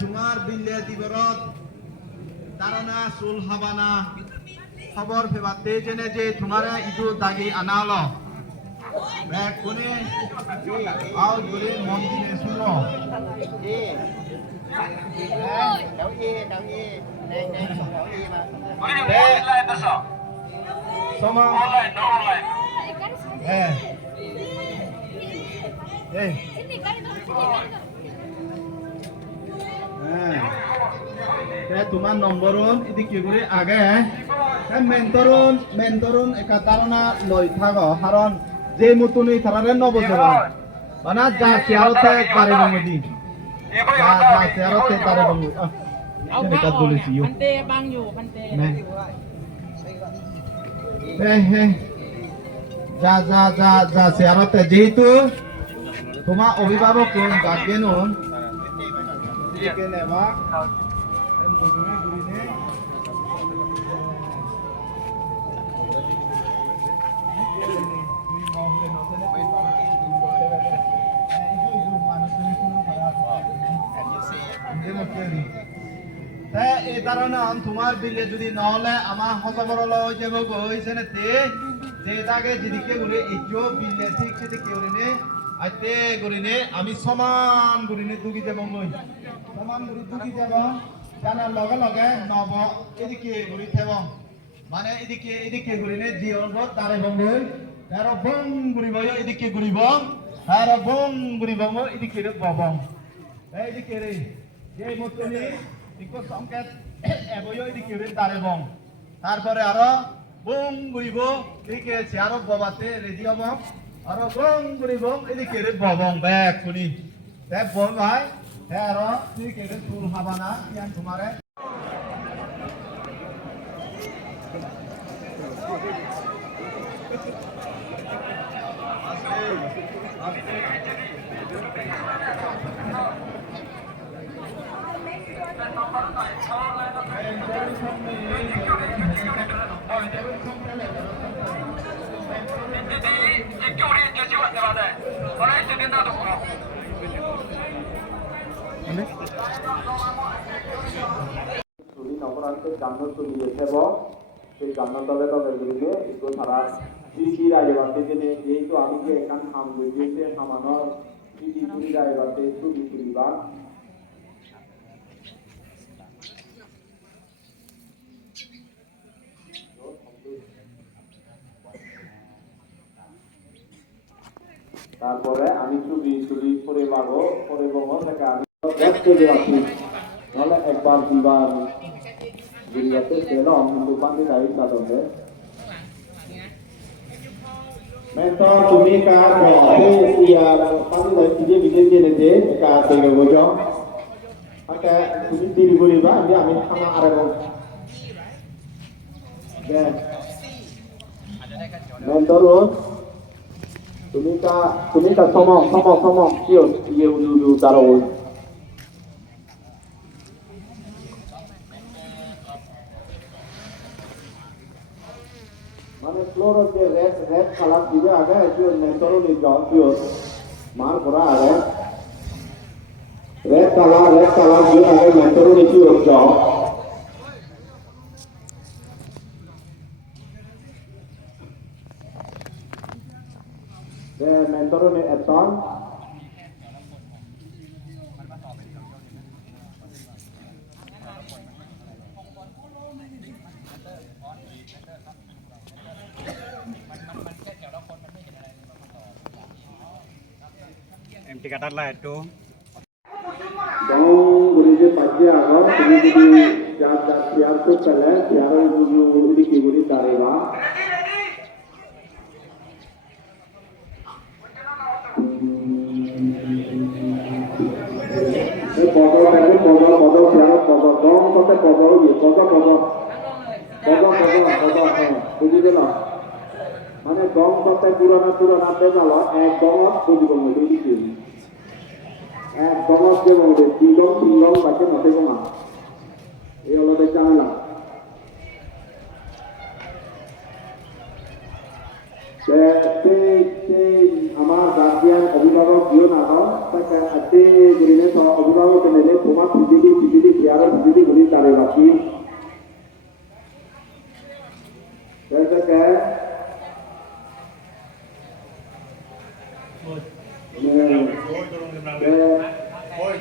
তোমার বিল্লে দিবরত তারানা সুল হাবানা খবর ফেবাতে জেনে যে তোমার ইদু দাগি আনালো বে কোনে আও গুরে মন্দিরে শুনো Kéo y, kéo y, nè, nè, kéo y mà. সমা তোমার নম্বরন এদিকে করে আগে মেন্টরন একা তারা লই থাক কারণ যে মতনই তারারে নবছর মানে যা চেয়ারতে পারে বমদি যা চেয়ারতে পারে বমদি এটা বলেছি Pante bang yu, pante. যা চেয়ারতে যেহেতু তোমার অভিভাবক গার্জেন নেবা এই কারণে তোমার বিলে যদি নহলে আমার হতবরল হয়ে যাব গইছে না তে যে তাকে যেদিকে ঘুরে ইজো বিলে ঠিক সেদিকে ঘুরে আইতে ঘুরে আমি সমান ঘুরে দুগি যাব মই সমান ঘুরে দুগি যাব জানার লগে লগে নব এদিকে ঘুরে থেব মানে এদিকে ঘুরে জীবন তারে বঙ্গই তার বং ঘুরিব এদিকে ঘুরিব তার বং ঘুরিব এদিকে ববং এইদিকে রে যে মতনি ইকো সংকেত এবয় এদিকে তারে বং তারপরে আরো বং ঘুরিব এদিকে চেয়ারক ববাতে রেডি হব আরো বং ঘুরিব এদিকে ববং ব্যাক শুনি দেখ বল ভাই হ্যাঁ আরো এদিকে চুল হাবানা ইয়ান তোমারে Suli nomorante ganno suli এসেব সেই গান্ন তলে তলে গুলিকে একটু সারা সিসি রাজবাতে জেনে যেহেতু আমি যে এখান হাম বুঝিয়েছে হামানোর সিসি রাজবাতে সুলি সুলিবা তারপরে আমি চুলি করে বাবো করে বঙ্গ থেকে আমি চলে আসি নাহলে একবার দুবার দুইবারতে তেল অমৃত পানি দায়ী তাদের মেন্টর তুমি কার বসে ইয়া পানি দায়ী দিয়ে বিজে জেনেছে একা থেকে বোঝো আচ্ছা তুমি দেরি করিবা আমি খানা আরেক মেন্টর তুমি কা সমম কি ইয়ে উদু দাঁড়াও মানে ফ্লোর যে রেড কালার দিবে আগে যে মেন্টরও নি যাও পিও মার করা আগে রেড কালার দিয়ে আগে মেন্টরও নি পিও যাও মেন্টরও নি এতন Empty katar lah itu. Dong gurije pajje ago তুমি যদি যা শেয়ার তো চলে শেয়ারের গুলি কি গুলি তারেবা এই পদর শেয়ার পদর দম করতে পদর বুঝি গেল মানে দম করতে পুরানা বেজালো এক দম বুঝি গেল বুঝি এক দমত যে মধ্যে তিনজন কাছে মতে গোনা এই হলো ঝামেলা আমার গার্জিয়ান অভিভাবক দিও না দাও তাকে আজকে গরিনে তো অভিভাবক নেলে তোমার পিজিডি চেয়ারের পিজিডি গরি তারে বাকি তাকে Voy,